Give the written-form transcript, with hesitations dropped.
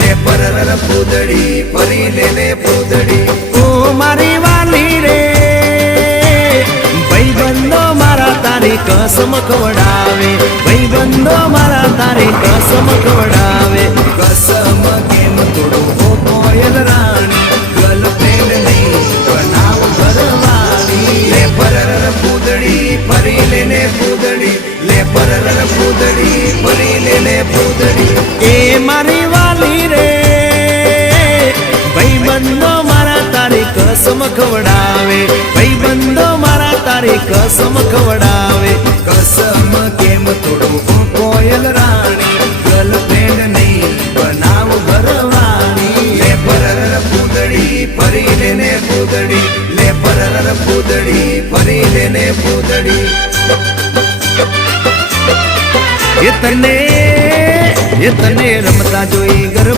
ले परर पूदड़ी परी ले पूदड़ी ओ मारी वाली रे भाई बंदो मारा तारी कसम खवडावे भाई बंदो मारा तारी कसम खवडावे कसम केम तोड़ो हो कोयल रानी गर्लफ्रेंड नहीं बनाव घरवाली ले परर पूदड़ी परी ले पूदड़ी ले परर पूदड़ी परी ले पूदड़ी ए मारी वाली रे भाई बंदो मारा तारी कसम खवडावे भाई बंदो मारा तारी कसम खवडावे कसम केम तोड़ो हो कोयल रानी गर्लफ्रेंड नहीं बनाव घरवाली ले परर पूदड़ी परी ले पूदड़ी ले परर पूदड़ी परी ले पूदड़ी ये तने रमता जोई घर